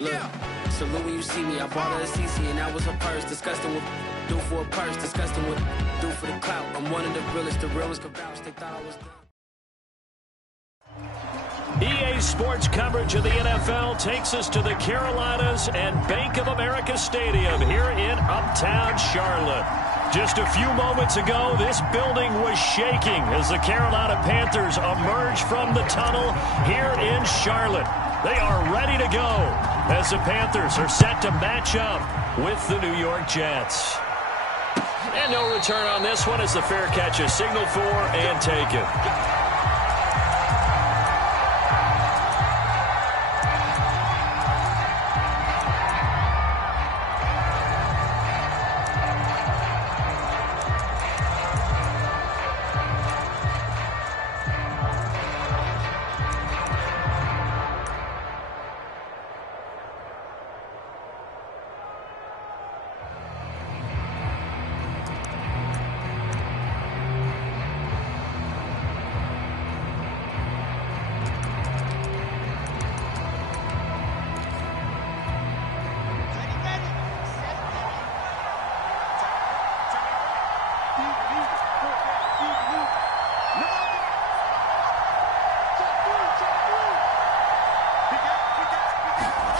Look, salute when you see me. I bought her a CC and that was her purse. Disgusting what do for a purse. Disgusting what do for the clout. I'm one of the realest. The real ones can vouch. They thought I was done. EA Sports coverage of the NFL takes us to the Carolinas and Bank of America Stadium here in Uptown Charlotte. Just a few moments ago, this building was shaking as the Carolina Panthers emerged from the tunnel here in Charlotte. They are ready to go as the Panthers are set to match up with the New York Jets. And no return on this one as the fair catch is signaled for and taken.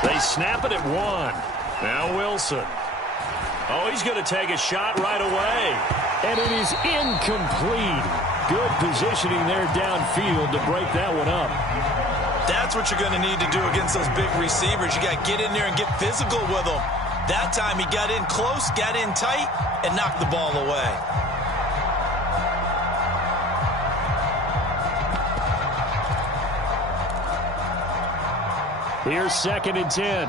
They snap it at one. Now Wilson. Oh, he's going to take a shot right away. And it is incomplete. Good positioning there downfield to break that one up. That's what you're going to need to do against those big receivers. You got to get in there and get physical with them. That time he got in close, got in tight, and knocked the ball away. Here's 2nd and 10.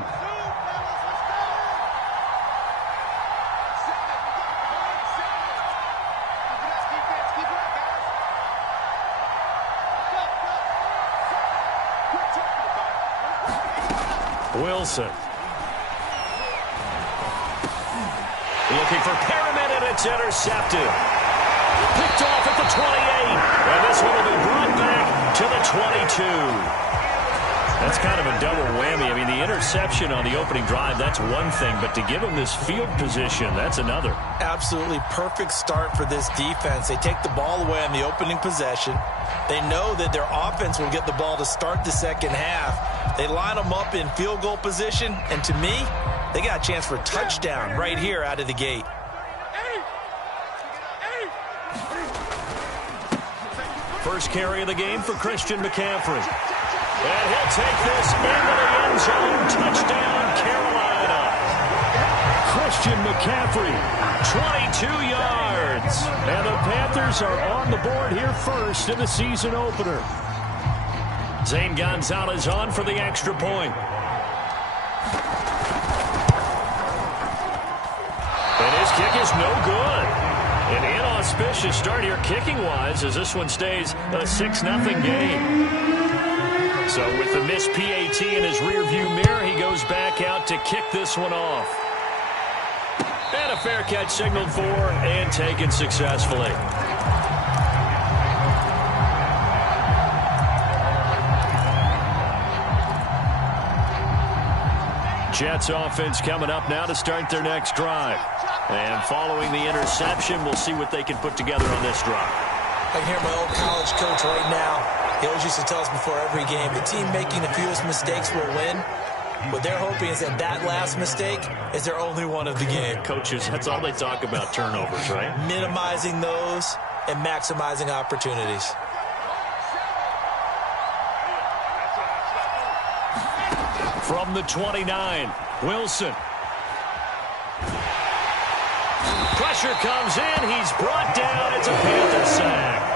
Wilson. Looking for Perriman, and it's intercepted. Picked off at the 28. And this one will be brought back to the 22. That's kind of a double whammy. I mean, the interception on the opening drive, that's one thing. But to give him this field position, that's another. Absolutely perfect start for this defense. They take the ball away on the opening possession. They know that their offense will get the ball to start the second half. They line them up in field goal position. And to me, they got a chance for a touchdown right here out of the gate. First carry of the game for Christian McCaffrey. And he'll take this into the end zone. Touchdown, Carolina. Christian McCaffrey, 22 yards. And the Panthers are on the board here first in the season opener. Zane Gonzalez on for the extra point. And his kick is no good. An inauspicious start here kicking-wise as this one stays a 6-0 game. So with the missed PAT in his rearview mirror, he goes back out to kick this one off. And a fair catch signaled for and taken successfully. Jets offense coming up now to start their next drive. And following the interception, we'll see what they can put together on this drive. I can hear my old college coach right now. He always used to tell us before every game, the team making the fewest mistakes will win. What they're hoping is that that last mistake is their only one of the game. Coaches, that's all they talk about, turnovers, right? Minimizing those and maximizing opportunities. From the 29, Wilson. Pressure comes in. He's brought down. It's a Panther sack.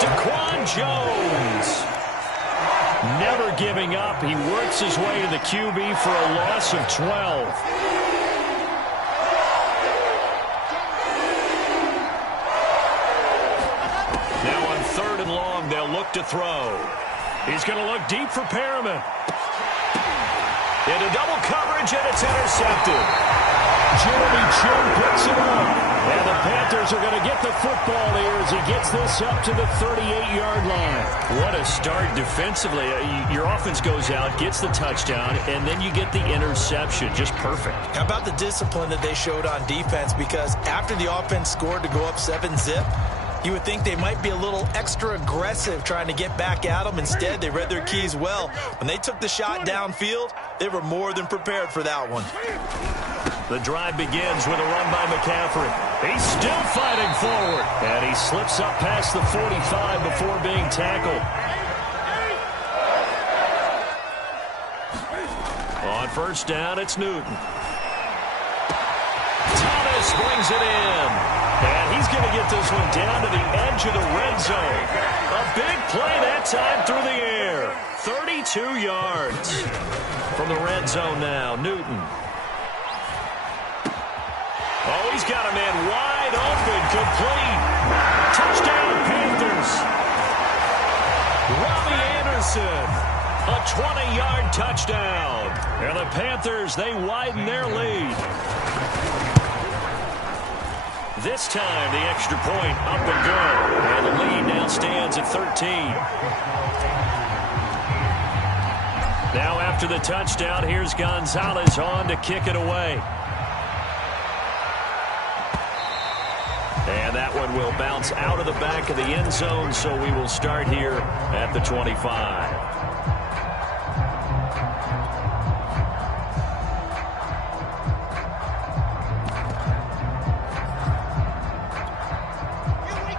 Daquan Jones. Never giving up. He works his way to the QB for a loss of 12. Now on 3rd and long, they'll look to throw. He's going to look deep for Perriman. Into double coverage, and it's intercepted. Jeremy Chinn picks it up. And the Panthers are going to get the football here as he gets this up to the 38-yard line. What a start defensively. Your offense goes out, gets the touchdown, and then you get the interception. Just perfect. How about the discipline that they showed on defense? Because after the offense scored to go up 7-zip, you would think they might be a little extra aggressive trying to get back at them. Instead, they read their keys well. When they took the shot downfield, they were more than prepared for that one. The drive begins with a run by McCaffrey. He's still fighting forward. And he slips up past the 45 before being tackled. On first down, it's Newton. Thomas brings it in. And he's going to get this one down to the edge of the red zone. A big play that time through the air. 32 yards. From the red zone now, Newton. Oh, he's got a man wide open, complete. Touchdown, Panthers. Robbie Anderson, a 20-yard touchdown. And the Panthers, they widen their lead. This time, the extra point up and good. And the lead now stands at 13. Now after the touchdown, here's Gonzalez on to kick it away. And that one will bounce out of the back of the end zone, so we will start here at the 25.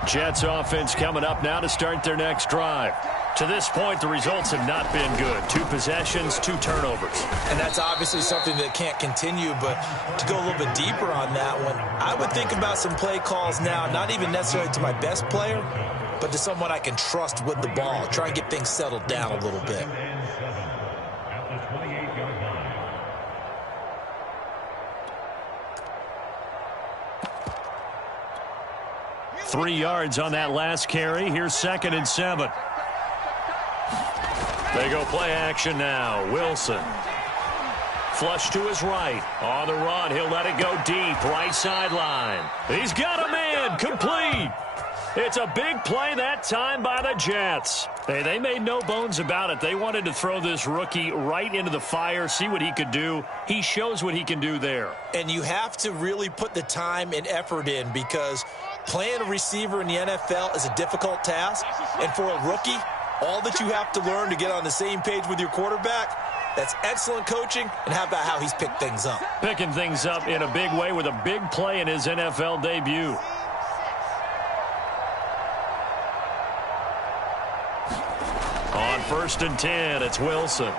Jets offense coming up now to start their next drive. To this point, the results have not been good. 2 possessions, 2 turnovers. And that's obviously something that can't continue, but to go a little bit deeper on that one, I would think about some play calls now, not even necessarily to my best player, but to someone I can trust with the ball. Try and get things settled down a little bit. Three yards on that last carry. Here's 2nd and 7. They go play action now. Wilson. Flush to his right. On the run. He'll let it go deep. Right sideline. He's got a man. Complete. It's a big play that time by the Jets. Hey, they made no bones about it. They wanted to throw this rookie right into the fire, see what he could do. He shows what he can do there. And you have to really put the time and effort in, because playing a receiver in the NFL is a difficult task. And for a rookie, all that you have to learn to get on the same page with your quarterback, that's excellent coaching. And how about how he's picked things up? Picking things up in a big way with a big play in his NFL debut. On 1st and 10, it's Wilson.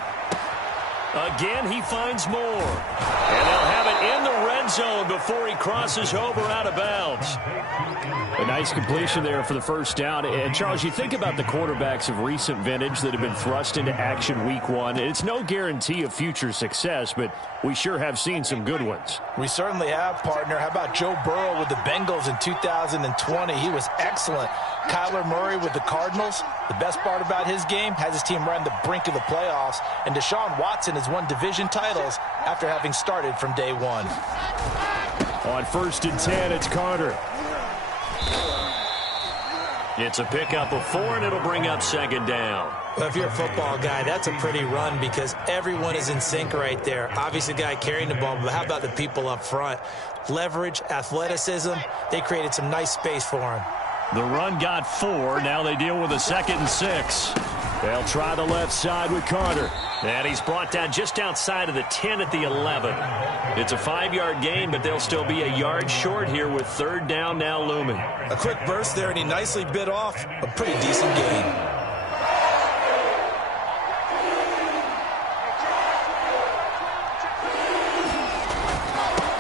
Again, he finds more. And they'll have it in the red zone before he crosses over out of bounds. A nice completion there for the first down. And, Charles, you think about the quarterbacks of recent vintage that have been thrust into action week 1. It's no guarantee of future success, but we sure have seen some good ones. We certainly have, partner. How about Joe Burrow with the Bengals in 2020? He was excellent. Kyler Murray with the Cardinals. The best part about his game, has his team right on the brink of the playoffs. And Deshaun Watson has won division titles after having started from day 1. On 1st and 10, it's Carter. It's a pickup of 4, and it'll bring up 2nd down. Well, if you're a football guy, that's a pretty run, because everyone is in sync right there. Obviously, the guy carrying the ball, but how about the people up front? Leverage, athleticism, they created some nice space for him. The run got 4. Now they deal with a 2nd and 6. They'll try the left side with Carter. And he's brought down just outside of the 10 at the 11. It's a 5-yard gain, but they'll still be a yard short here with 3rd down now looming. A quick burst there, and he nicely bit off a pretty decent gain.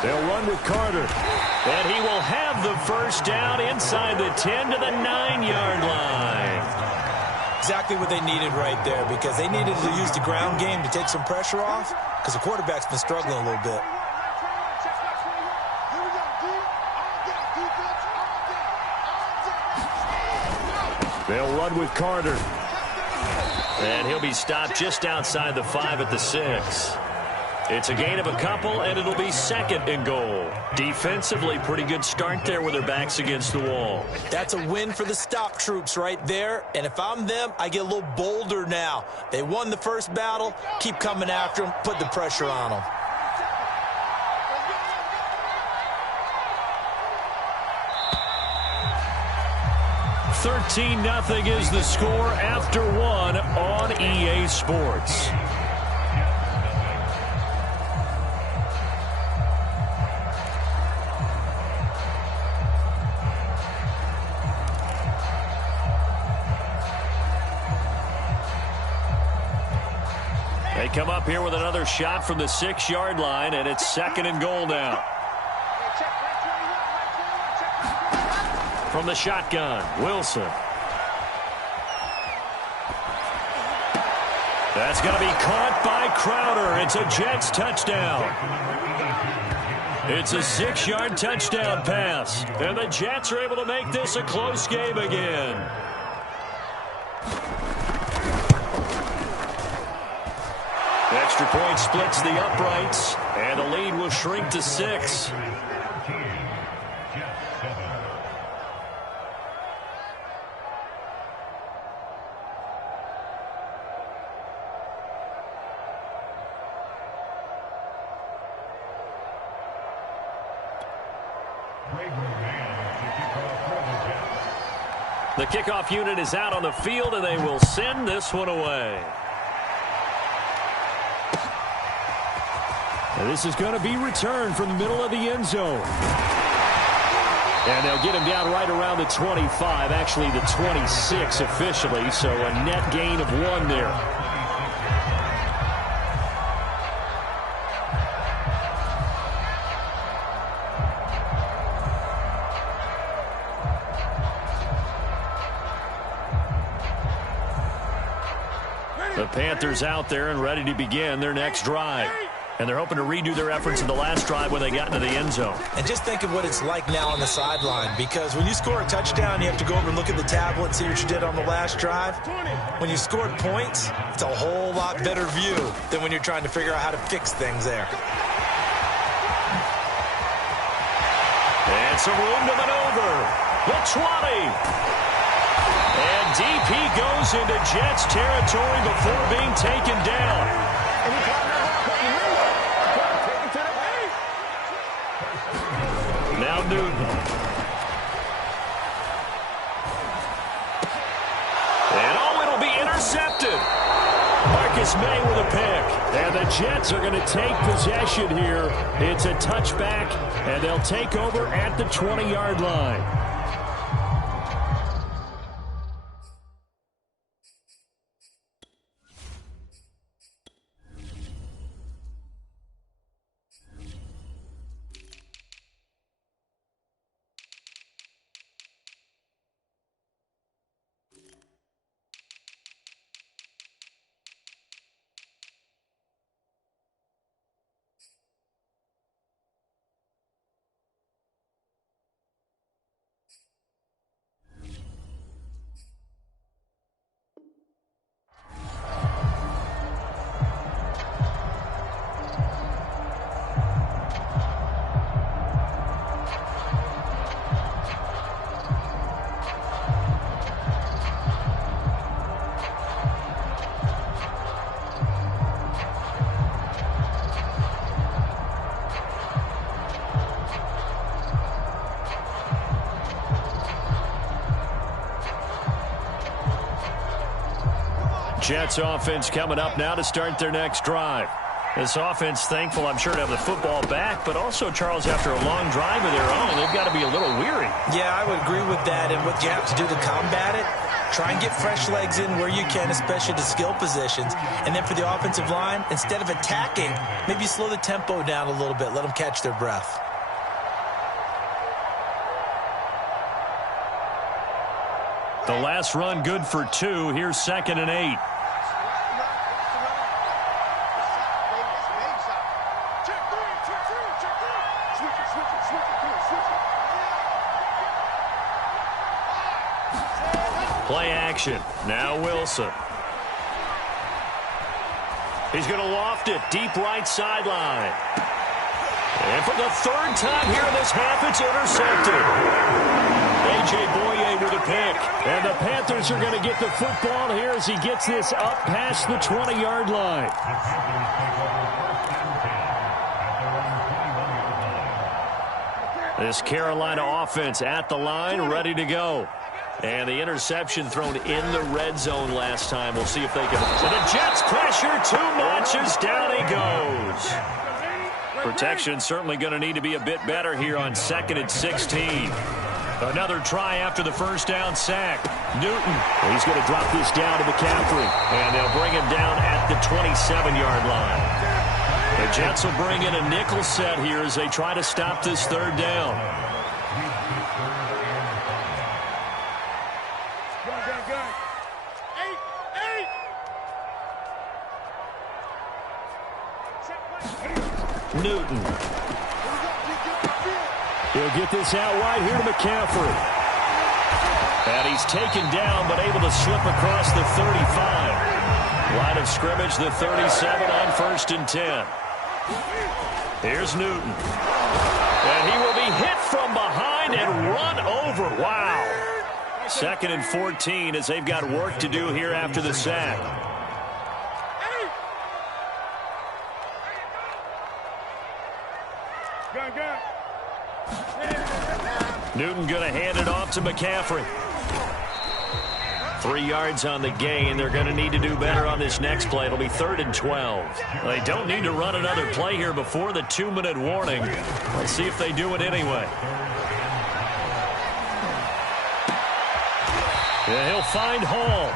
They'll run with Carter. And he will have the first down inside the 10 to the 9-yard line. Exactly what they needed right there, because they needed to use the ground game to take some pressure off, because the quarterback's been struggling a little bit. They'll run with Carter. And he'll be stopped just outside the 5 at the 6. It's a gain of a couple, and it'll be 2nd and goal. Defensively, pretty good start there with their backs against the wall. That's a win for the stop troops right there. And if I'm them, I get a little bolder now. They won the first battle. Keep coming after them. Put the pressure on them. $13-0 is the score after one on EA Sports. They come up here with another shot from the 6-yard line, and it's 2nd and goal now. From the shotgun, Wilson. That's going to be caught by Crowder. It's a Jets touchdown. It's a 6-yard touchdown pass. And the Jets are able to make this a close game again. Extra point splits the uprights, and the lead will shrink to 6. The kickoff unit is out on the field, and they will send this one away. And this is going to be returned from the middle of the end zone. And they'll get him down right around the 25, actually the 26 officially, so a net gain of 1 there. The Panthers out there and ready to begin their next drive. And they're hoping to redo their efforts in the last drive when they got into the end zone. And just think of what it's like now on the sideline, because when you score a touchdown, you have to go over and look at the tablet and see what you did on the last drive. When you scored points, it's a whole lot better view than when you're trying to figure out how to fix things there. And some room to maneuver. The 20. And DP goes into Jets territory before being taken down. Now Newton. And it'll be intercepted. Marcus May with a pick. And the Jets are going to take possession here. It's a touchback, and they'll take over at the 20-yard line. Jets offense coming up now to start their next drive. This offense thankful, I'm sure, to have the football back, but also, Charles, after a long drive of their own, they've got to be a little weary. Yeah, I would agree with that, and what you have to do to combat it, try and get fresh legs in where you can, especially to skill positions. And then for the offensive line, instead of attacking, maybe slow the tempo down a little bit, let them catch their breath. The last run good for 2. Here's 2nd and 8. Play action. Now Wilson. He's going to loft it deep right sideline. And for the third time here in this half, it's intercepted. A.J. Boye with a pick. And the Panthers are going to get the football here as he gets this up past the 20-yard line. This Carolina offense at the line, ready to go. And the interception thrown in the red zone last time. We'll see if they can. So the Jets pressure too much as down he goes. Protection certainly going to need to be a bit better here on 2nd and 16. Another try after the first down sack. Newton, he's going to drop this down to McCaffrey. And they'll bring him down at the 27-yard line. The Jets will bring in a nickel set here as they try to stop this third down. Newton. He'll get this out wide here to McCaffrey. And he's taken down but able to slip across the 35. Line of scrimmage, the 37 on 1st and 10. Here's Newton. And he will be hit from behind and run over. Wow. 2nd and 14 as they've got work to do here after the sack. Newton going to hand it off to McCaffrey. 3 yards on the gain. They're going to need to do better on this next play. It'll be 3rd and 12. They don't need to run another play here before the 2-minute warning. Let's see if they do it anyway. Yeah, he'll find Hall.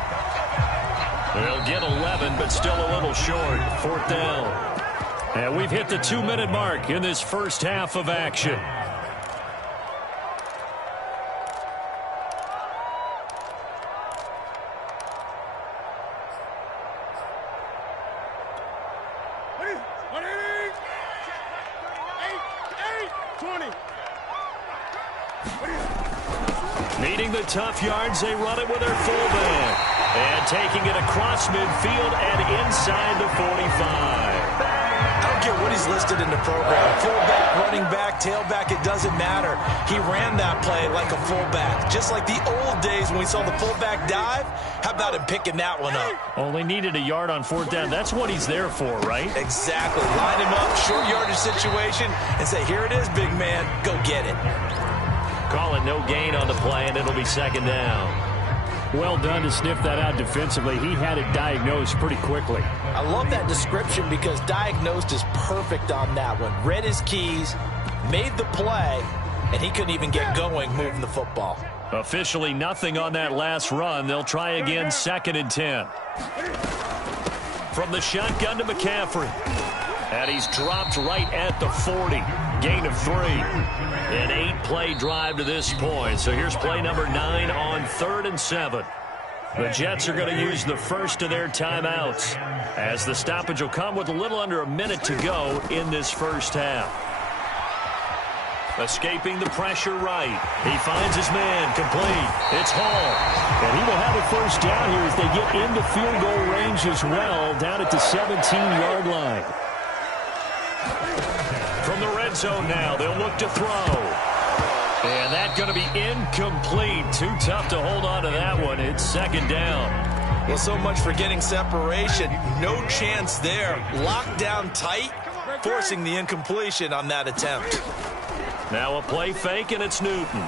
They'll get 11, but still a little short. 4th down. And we've hit the 2-minute mark in this first half of action. Needing the tough yards, they run it with their fullback. And taking it across midfield and inside the 45. I don't care what he's listed in the program. Fullback, running back, tailback, it doesn't matter. He ran that play like a fullback. Just like the old days when we saw the fullback dive. How about him picking that one up? Only needed a yard on 4th down. That's what he's there for, right? Exactly. Line him up, short yardage situation, and say, here it is, big man. Go get it. Call it no gain on the play, and it'll be 2nd down. Well done to sniff that out defensively. He had it diagnosed pretty quickly. I love that description because diagnosed is perfect on that one. Read his keys, made the play, and he couldn't even get going moving the football. Officially nothing on that last run. They'll try again 2nd and 10. From the shotgun to McCaffrey. And he's dropped right at the 40. Gain of 3. An 8-play drive to this point. So here's play number 9 on 3rd and 7. The Jets are going to use the first of their timeouts as the stoppage will come with a little under a minute to go in this first half. Escaping the pressure right. He finds his man complete. It's Hall. And he will have a first down here as they get into field goal range as well down at the 17-yard line. From the red zone now, they'll look to throw. And that's going to be incomplete. Too tough to hold on to that one. It's 2nd down. Well, so much for getting separation. No chance there. Locked down tight, forcing the incompletion on that attempt. Now a play fake, and it's Newton.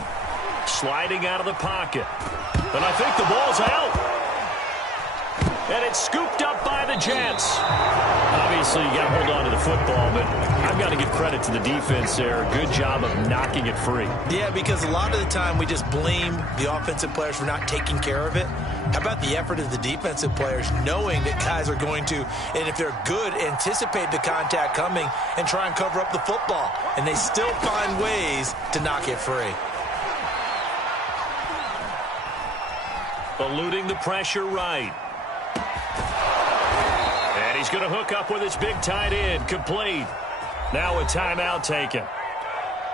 Sliding out of the pocket. And I think the ball's out. And it's scooped up by the Jets. Obviously, you got to hold on to the football, but I've got to give credit to the defense there. Good job of knocking it free. Yeah, because a lot of the time we just blame the offensive players for not taking care of it. How about the effort of the defensive players knowing that guys are going to, and if they're good, anticipate the contact coming and try and cover up the football. And they still find ways to knock it free. Eluding the pressure right. And he's going to hook up with his big tight end. Complete. Now a timeout taken.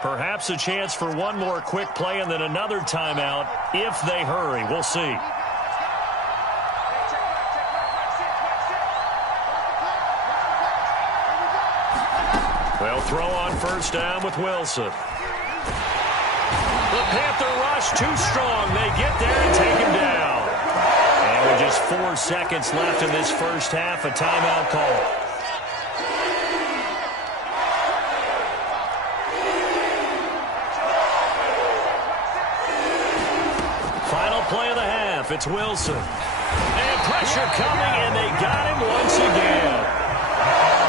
Perhaps a chance for one more quick play and then another timeout if they hurry. We'll see. They'll throw on first down with Wilson. The Panther rush too strong. They get there and take him down. And with just 4 seconds left in this first half, a timeout call. Final play of the half. It's Wilson. And pressure coming, and they got him once again.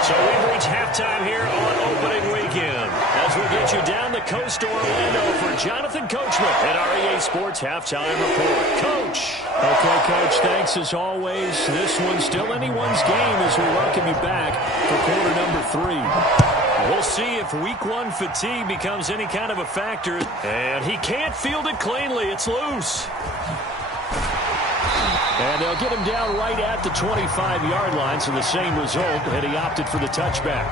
So we've reached halftime here on opening weekend. As we get you down the coast to Orlando for Jonathan Coachman at our EA Sports Halftime Report. Coach. Okay, Coach, thanks as always. This one's still anyone's game as we welcome you back for quarter number 3. We'll see if week 1 fatigue becomes any kind of a factor. And he can't field it cleanly. It's loose. And they'll get him down right at the 25-yard line, so the same result, and he opted for the touchback.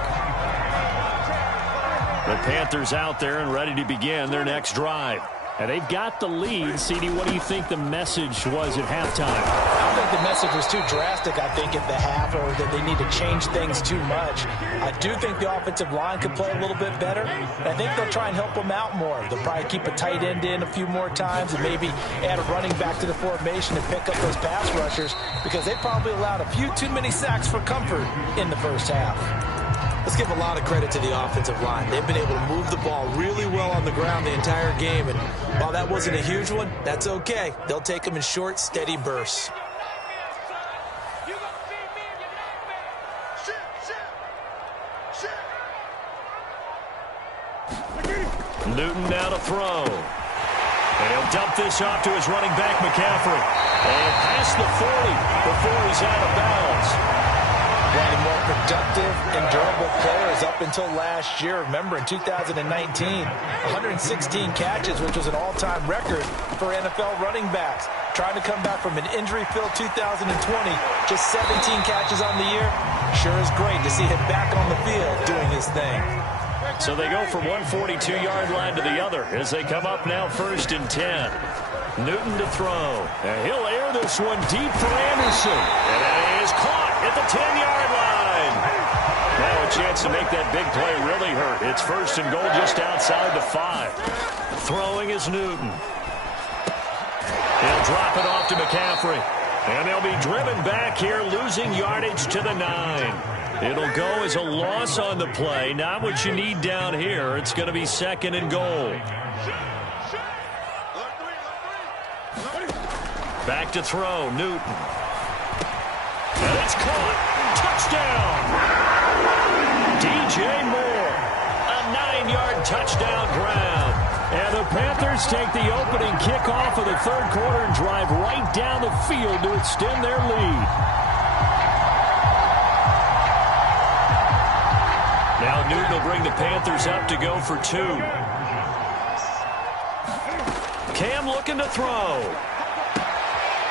The Panthers out there and ready to begin their next drive. And they've got the lead. CD, what do you think the message was at halftime? I think the message was too drastic, I think, at the half, or that they need to change things too much. I do think the offensive line could play a little bit better. And I think they'll try and help them out more. They'll probably keep a tight end in a few more times and maybe add a running back to the formation and pick up those pass rushers, because they probably allowed a few too many sacks for comfort in the first half. Let's give a lot of credit to the offensive line. They've been able to move the ball really well on the ground the entire game. And while that wasn't a huge one, that's okay. They'll take them in short, steady bursts. Newton now to throw. And he'll dump this off to his running back, McCaffrey. And past the 40 before he's out of bounds. One of the more productive and durable players up until last year. Remember, in 2019, 116 catches, which was an all-time record for NFL running backs. Trying to come back from an injury-filled 2020, just 17 catches on the year. Sure is great to see him back on the field doing his thing. So they go from one 42-yard line to the other as they come up now 1st and 10. Newton to throw. And he'll air this one deep for Anderson. And that is caught at the 10-yard line. Now a chance to make that big play really hurt. It's 1st and goal just outside the 5. Throwing is Newton. He'll drop it off to McCaffrey. And they'll be driven back here, losing yardage to the 9. It'll go as a loss on the play. Not what you need down here. It's going to be 2nd and goal. Back to throw, Newton. And it's caught. Touchdown. DJ Moore. A 9-yard touchdown grab. And the Panthers take the opening kickoff of the 3rd quarter and drive right down the field to extend their lead. Now Newton will bring the Panthers up to go for 2. Cam looking to throw.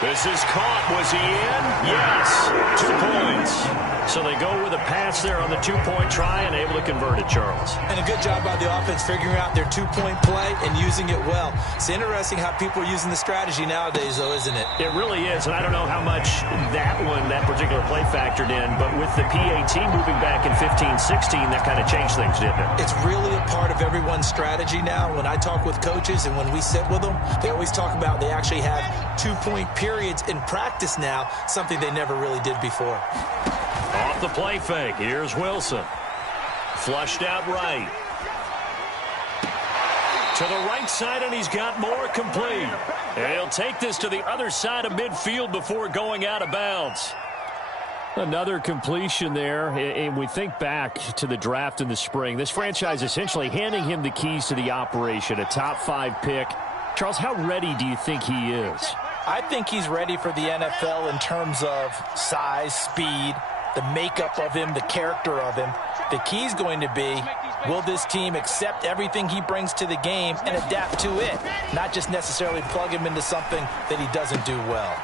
This is caught. Was he in? Yes. 2 points. So they go with a pass there on the 2-point try and able to convert it, Charles. And a good job by the offense figuring out their 2-point play and using it well. It's interesting how people are using the strategy nowadays, though, isn't it? It really is, and I don't know how much that particular play factored in, but with the PAT moving back in 15-16, that kind of changed things, didn't it? It's really a part of everyone's strategy now. When I talk with coaches and when we sit with them, they always talk about they actually have 2-point periods in practice now, something they never really did before. Off the play fake, here's Wilson. Flushed out right. To the right side, and he's got more complete. And he'll take this to the other side of midfield before going out of bounds. Another completion there, and we think back to the draft in the spring. This franchise essentially handing him the keys to the operation, a top 5 pick. Charles, how ready do you think he is? I think he's ready for the NFL in terms of size, speed, the makeup of him, the character of him. The key's going to be, will this team accept everything he brings to the game and adapt to it, not just necessarily plug him into something that he doesn't do well.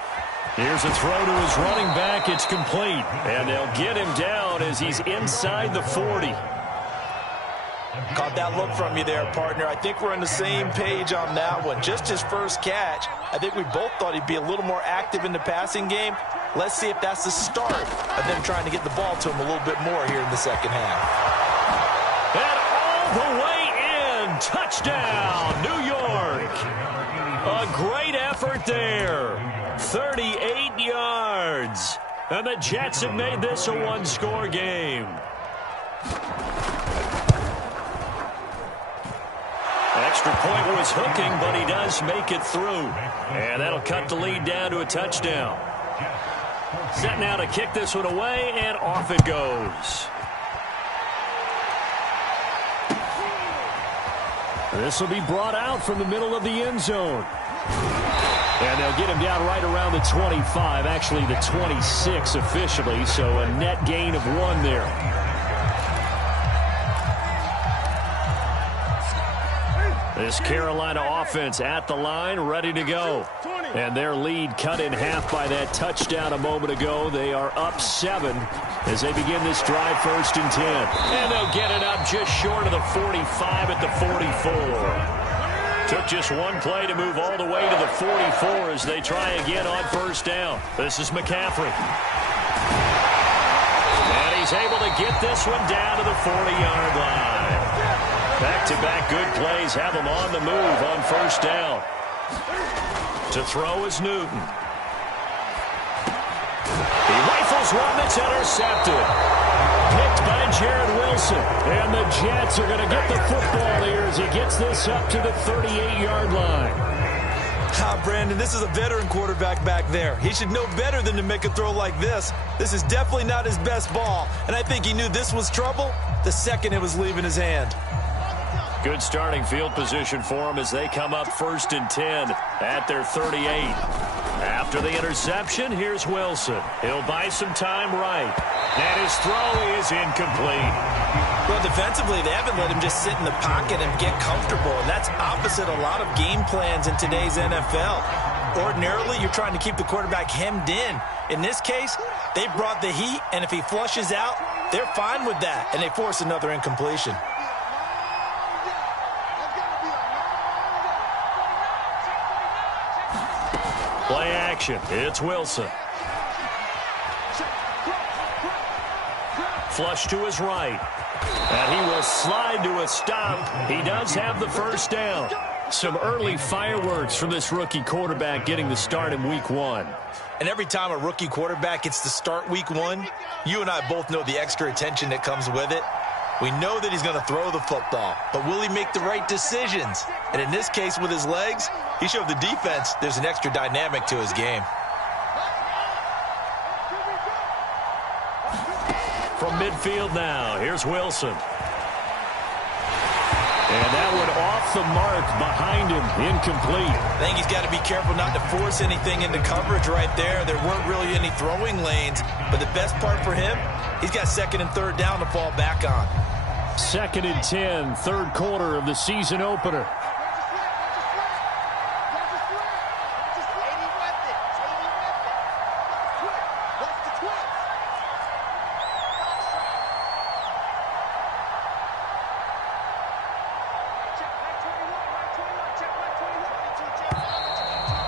Here's a throw to his running back. It's complete. And they'll get him down as he's inside the 40. Caught that look from you there, partner. I think we're on the same page on that one. Just his first catch. I think we both thought he'd be a little more active in the passing game. Let's see if that's the start of them trying to get the ball to him a little bit more here in the second half. the way in. Touchdown, New York. A great effort there. 38 yards. And the Jets have made this a one-score game. Extra point was hooking, but he does make it through. And that'll cut the lead down to a touchdown. Set now to kick this one away, and off it goes. This will be brought out from the middle of the end zone. And they'll get him down right around the 25, actually the 26 officially, so a net gain of 1 there. This Carolina offense at the line, ready to go. And their lead cut in half by that touchdown a moment ago. They are up 7 as they begin this drive, 1st and 10. And they'll get it up just short of the 45 at the 44. Took just one play to move all the way to the 44 as they try again on 1st down. This is McCaffrey. And he's able to get this one down to the 40-yard line. Back-to-back good plays have him on the move on 1st down. To throw is Newton. He rifles one that's intercepted. Picked by Jarrett Wilson. And the Jets are going to get the football here as he gets this up to the 38-yard line. Brandon, this is a veteran quarterback back there. He should know better than to make a throw like this. This is definitely not his best ball. And I think he knew this was trouble the second it was leaving his hand. Good starting field position for him as they come up 1st and 10 at their 38. After the interception, here's Wilson. He'll buy some time right. And his throw is incomplete. Well, defensively, they haven't let him just sit in the pocket and get comfortable. And that's opposite a lot of game plans in today's NFL. Ordinarily, you're trying to keep the quarterback hemmed in. In this case, they brought the heat, and if he flushes out, they're fine with that. And they force another incompletion. Play action. It's Wilson. Flush to his right. And he will slide to a stop. He does have the 1st down. Some early fireworks from this rookie quarterback getting the start in week 1. And every time a rookie quarterback gets to start week 1, you and I both know the extra attention that comes with it. We know that he's going to throw the football, but will he make the right decisions? And in this case, with his legs, he showed the defense there's an extra dynamic to his game. From midfield now, here's Wilson. And that one off the mark behind him, incomplete. I think he's got to be careful not to force anything into coverage right there. There weren't really any throwing lanes, but the best part for him, he's got 2nd and 3rd down to fall back on. 2nd and 10, 3rd quarter of the season opener.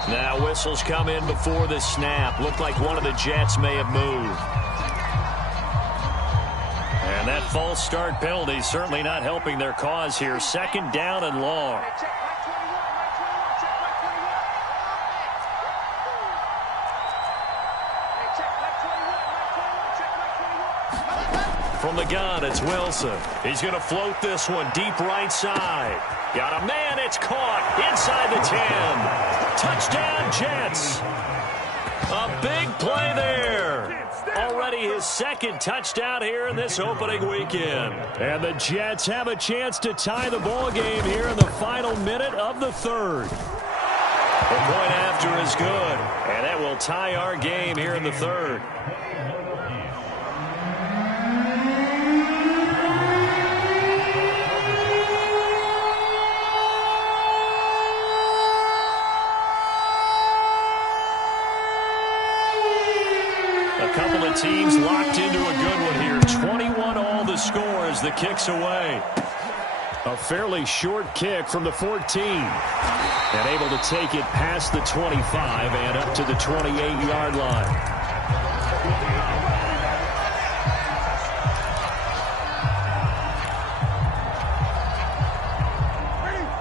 Now whistles come in before the snap. Looked like one of the Jets may have moved. And that false start penalty certainly not helping their cause here. 2nd down and long. From the gun, it's Wilson. He's going to float this one deep right side. Got a man, it's caught inside the 10. Touchdown, Jets. A big play there. Already his 2nd touchdown here in this opening weekend. And the Jets have a chance to tie the ball game here in the final minute of the 3rd. The point after is good, and that will tie our game here in the 3rd. Couple of teams locked into a good one here. 21 all the score as the kick's away. A fairly short kick from the 14. And able to take it past the 25 and up to the 28-yard line.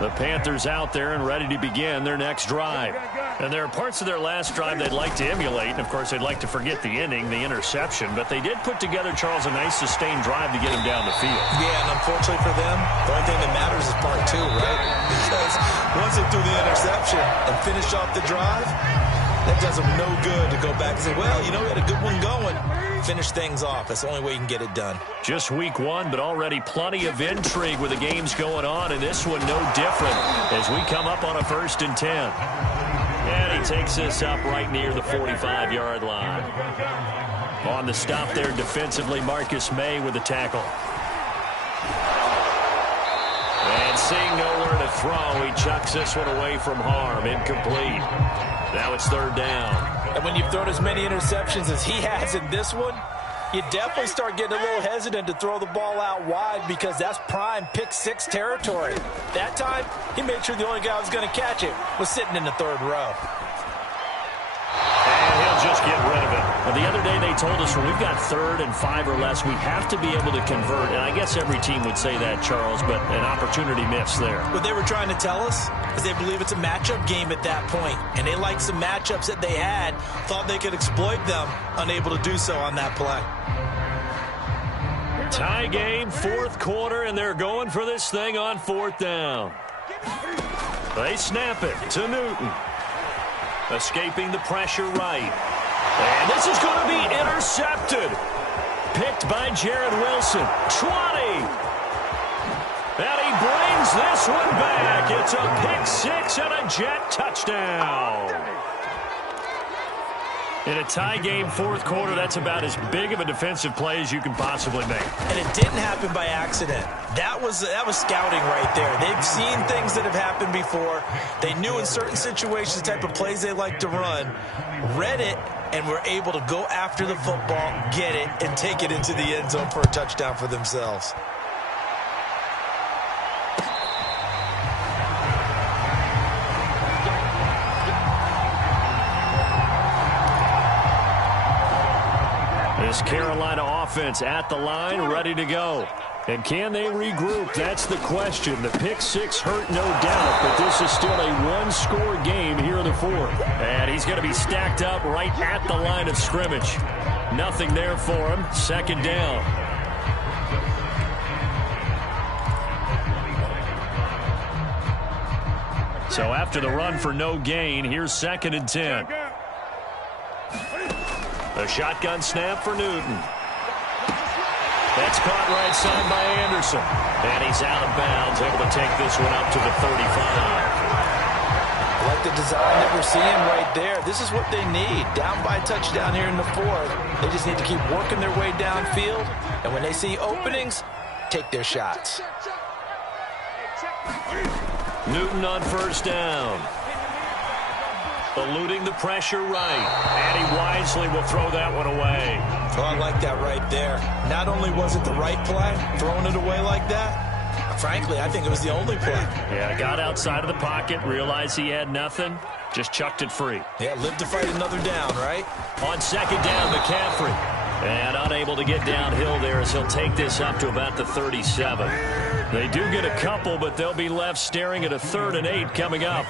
The Panthers out there and ready to begin their next drive. And there are parts of their last drive they'd like to emulate. And, of course, they'd like to forget the inning, the interception. But they did put together, Charles, a nice sustained drive to get him down the field. Yeah, and unfortunately for them, the only thing that matters is part two, right? Because once they threw the interception and finished off the drive, that does them no good to go back and say, well, you know, we had a good one going. Finish things off. That's the only way you can get it done. Just week one, but already plenty of intrigue with the games going on, and this one no different as we come up on a 1st and 10. And he takes this up right near the 45-yard line. On the stop there defensively, Marcus May with the tackle. And seeing nowhere to throw, he chucks this one away from harm. Incomplete. Now it's 3rd down. And when you've thrown as many interceptions as he has in this one, you definitely start getting a little hesitant to throw the ball out wide because that's prime pick-6 territory. That time, he made sure the only guy who was going to catch it was sitting in the 3rd row. And he'll just get rid of it. Well, the other day they told us when we've got 3rd and 5 or less, we have to be able to convert. And I guess every team would say that, Charles, but an opportunity missed there. What they were trying to tell us is they believe it's a matchup game at that point. And they liked some matchups that they had, thought they could exploit them, unable to do so on that play. Tie game, 4th quarter, and they're going for this thing on 4th down. They snap it to Newton. Escaping the pressure right. And this is going to be intercepted. Picked by Jared Wilson. 20. And he brings this one back. It's a pick-6 and a Jet touchdown. In a tie game, 4th quarter, that's about as big of a defensive play as you can possibly make. And it didn't happen by accident. That was scouting right there. They've seen things that have happened before. They knew in certain situations the type of plays they like to run, read it, and were able to go after the football, get it, and take it into the end zone for a touchdown for themselves. This Carolina offense at the line, ready to go. And can they regroup? That's the question. The pick-6 hurt, no doubt, but this is still a one-score game here in the 4th. And he's going to be stacked up right at the line of scrimmage. Nothing there for him. 2nd down. So after the run for no gain, here's 2nd and 10. A shotgun snap for Newton. That's caught right side by Anderson. And he's out of bounds, able to take this one up to the 35. I like the design that we're seeing right there. This is what they need. Down by a touchdown here in the 4th. They just need to keep working their way downfield. And when they see openings, take their shots. Newton on 1st down. Eluding the pressure right. And he wisely will throw that one away. Oh, I like that right there. Not only was it the right play, throwing it away like that, frankly, I think it was the only play. Yeah, got outside of the pocket, realized he had nothing, just chucked it free. Yeah, live to fight another down, right? On 2nd down, McCaffrey. And unable to get downhill there as he'll take this up to about the 37. They do get a couple, but they'll be left staring at a 3rd and 8 coming up.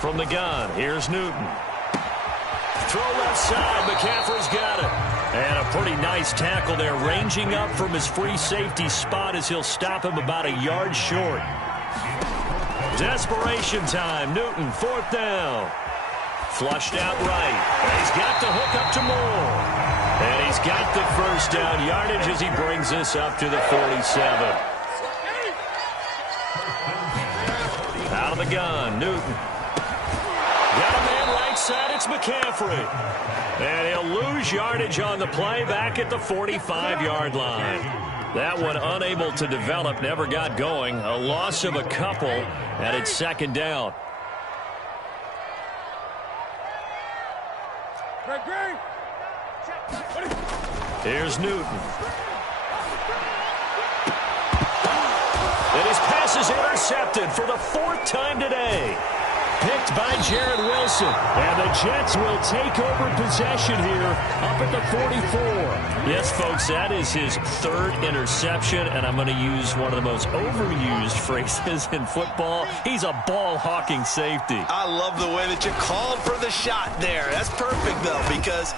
From the gun, here's Newton. Throw left side, McCaffrey's got it. And a pretty nice tackle there, ranging up from his free safety spot as he'll stop him about a yard short. Desperation time, Newton, 4th down. Flushed out right, and he's got the hook up to Moore. And he's got the 1st down yardage as he brings this up to the 47. Out of the gun, Newton. Got a man right side, it's McCaffrey. And he'll lose yardage on the play back at the 45-yard line. That one unable to develop, never got going. A loss of a couple, and it's 2nd down. Here's Newton. And his pass is intercepted for the 4th time today. Picked by Jarrett Wilson. And the Jets will take over possession here up at the 44. Yes, folks, that is his third interception, and I'm going to use one of the most overused phrases in football. He's a ball-hawking safety. I love the way that you called for the shot there. That's perfect, though, because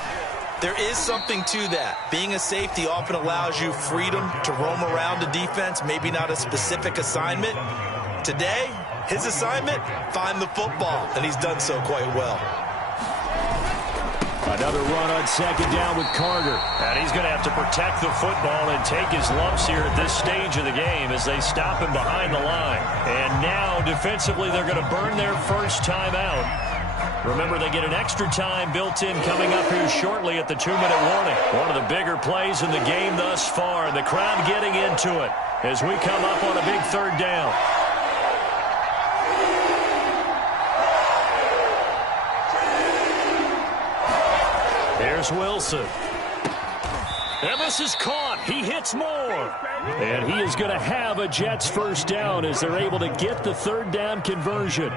there is something to that. Being a safety often allows you freedom to roam around the defense, maybe not a specific assignment. Today, his assignment, find the football, and he's done so quite well. Another run on second down with Carter. And he's going to have to protect the football and take his lumps here at this stage of the game as they stop him behind the line. And now, defensively, they're going to burn their first time out. Remember, they get an extra time built in coming up here shortly at the 2-minute warning. One of the bigger plays in the game thus far, and the crowd getting into it as we come up on a big third down. Here's Wilson. And this is caught. He hits more. And he is going to have a Jets first down as they're able to get the third down conversion.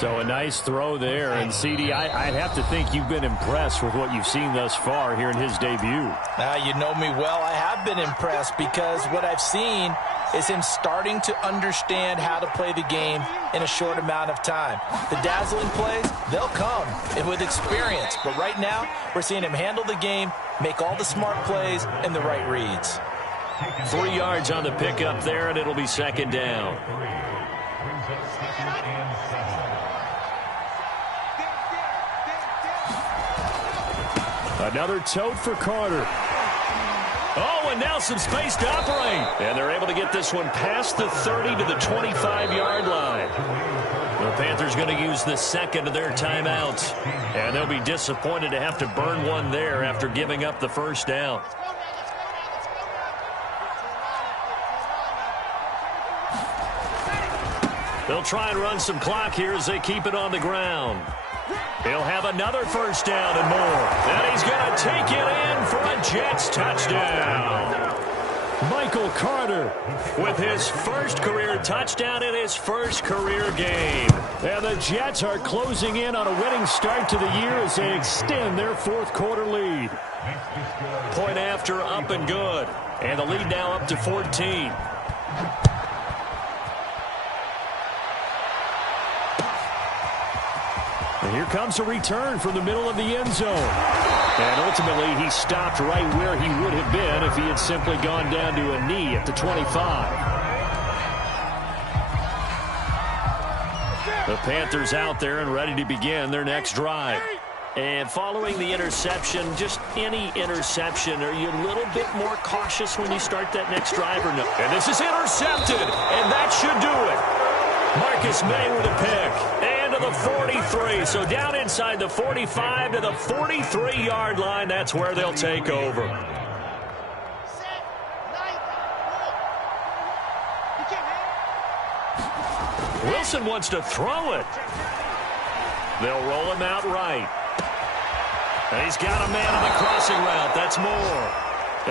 So a nice throw there. And, CD, I'd have to think you've been impressed with what you've seen thus far here in his debut. Now, you know me well. I have been impressed because what I've seen is him starting to understand how to play the game in a short amount of time. The dazzling plays, they'll come and with experience. But right now, we're seeing him handle the game, make all the smart plays, and the right reads. 3 yards on the pickup there, and it'll be second down. Another tote for Carter. Oh, and now some space to operate. And they're able to get this one past the 30 to the 25-yard line. The Panthers going to use the second of their timeouts. And they'll be disappointed to have to burn one there after giving up the first down. They'll try and run some clock here as they keep it on the ground. He'll have another first down and more. And he's going to take it in for a Jets touchdown. Michael Carter with his first career touchdown in his first career game. And the Jets are closing in on a winning start to the year as they extend their fourth quarter lead. Point after, up and good. And the lead now up to 14. And here comes a return from the middle of the end zone. And ultimately, he stopped right where he would have been if he had simply gone down to a knee at the 25. The Panthers out there and ready to begin their next drive. And following the interception, just any interception, are you a little bit more cautious when you start that next drive or no? And this is intercepted, and that should do it. Marcus May with a pick. And to the 43. So down inside the 45 to the 43-yard line. That's where they'll take over. Wilson wants to throw it. They'll roll him out right. And he's got a man on the crossing route. That's Moore.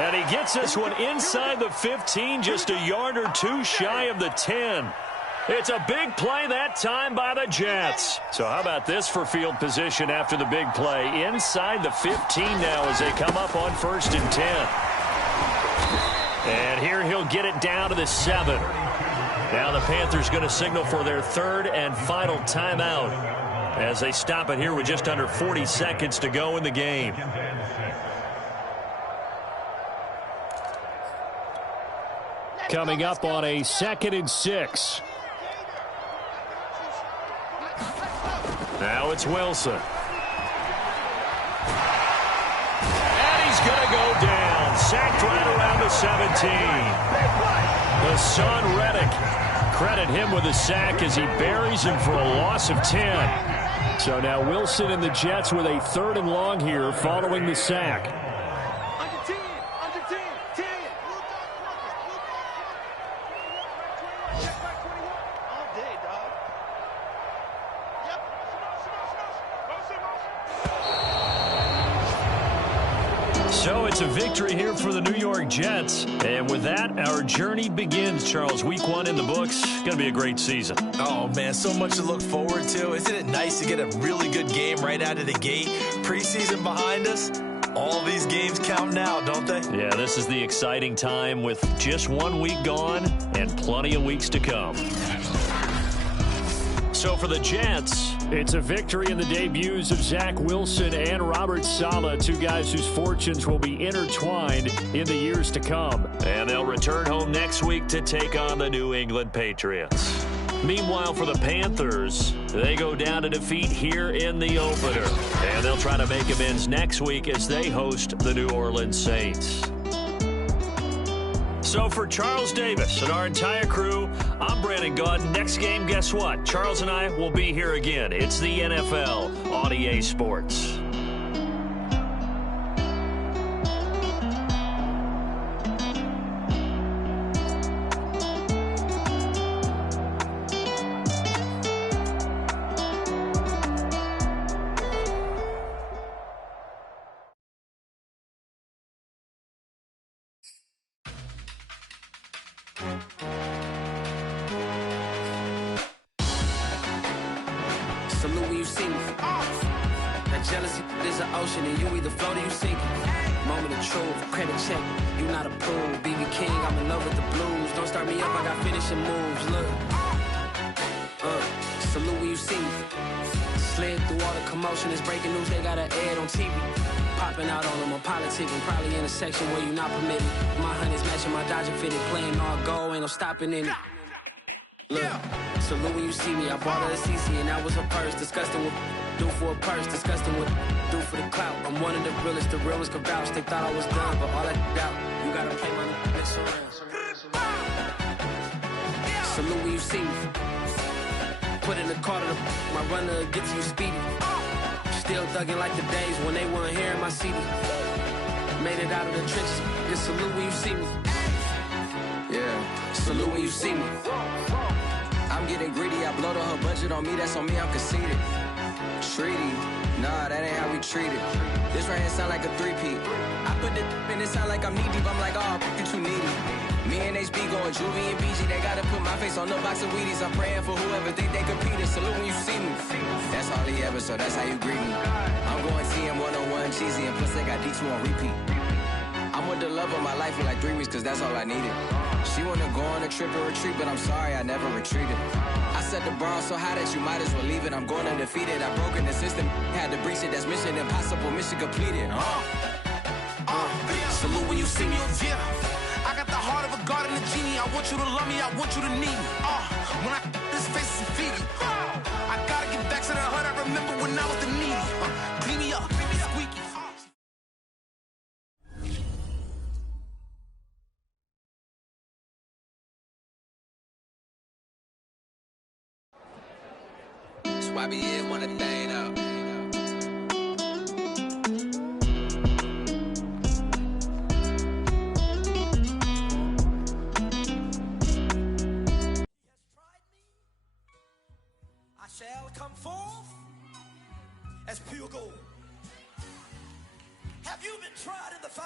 And he gets this one inside the 15, just a yard or two shy of the 10. It's a big play that time by the Jets. So how about this for field position after the big play? Inside the 15 now as they come up on 1st and 10. And here he'll get it down to the 7. Now the Panthers going to signal for their third and final timeout as they stop it here with just under 40 seconds to go in the game. Coming up on a 2nd and 6. Now it's Wilson. And he's going to go down. Sacked right around the 17. Hassan Reddick. Credit him with a sack as he buries him for a loss of 10. So now Wilson and the Jets with a 3rd and long here following the sack. So it's a victory here for the New York Jets. And with that, our journey begins, Charles. Week 1 in the books. Going to be a great season. Oh, man, so much to look forward to. Isn't it nice to get a really good game right out of the gate? Preseason behind us. All these games count now, don't they? Yeah, this is the exciting time with just 1 week gone and plenty of weeks to come. So for the Jets, it's a victory in the debuts of Zach Wilson and Robert Saleh, two guys whose fortunes will be intertwined in the years to come. And they'll return home next week to take on the New England Patriots. Meanwhile, for the Panthers, they go down to defeat here in the opener. And they'll try to make amends next week as they host the New Orleans Saints. So for Charles Davis and our entire crew, I'm Brandon Gaudin. Next game, guess what? Charles and I will be here again. It's the NFL on EA Sports. Salute when you see me. That jealousy is an ocean, and you either float or you sink. Moment of truth, credit check. You not a fool. BB King, I'm in love with the blues. Don't start me up, I got finishing moves. Look. Salute when you see me. Slid through all the commotion. It's breaking news, they got an ad on TV. Popping out on them, I'm politicking. Probably in a section where you not permitted. My honey's matching my Dodger fitted. Playing all go, ain't no stopping in it. Look, salute when you see me. I bought her a CC and that was her purse. Disgusting with do for a purse. Disgusting with do for the clout. I'm one of the realest could vouch. They thought I was done, but all I doubt. You gotta play my next around. Salute when you see me. Put in the car to my runner, get to you speedy. Still thugging like the days when they weren't here in my CD. Made it out of the trenches. Just salute when you see me. Yeah, salute when you see me. I'm getting greedy, I blow to her budget on me, that's on me, I'm conceited. Treaty, nah, that ain't how we treat it. This right here sound like a three-peat. I put the in it sound like I'm knee-deep, I'm like, oh, you too needy. Me and HB going Juvie and BG, they gotta put my face on the box of Wheaties. I'm praying for whoever think they competed. Salute when you see me. That's all he ever, so that's how you greet me. I'm going TM 101 cheesy, and plus they got D2 on repeat. I'm with the love of my life for like 3 weeks, cause that's all I needed. She wanna go on a trip or retreat, but I'm sorry, I never retreated. I set the bar so high that you might as well leave it. I'm going undefeated, I broken the system, had to breach it. That's mission impossible, mission completed. Salute when you see me. Yeah, I got the heart of a god and a genie. I want you to love me, I want you to need me. When I this face is Fiji. I gotta get back to the hood. I remember when I was the needy. Clean me up, squeaky. YBN want a thing up. I shall come forth as pure gold. Have you been tried in the fire?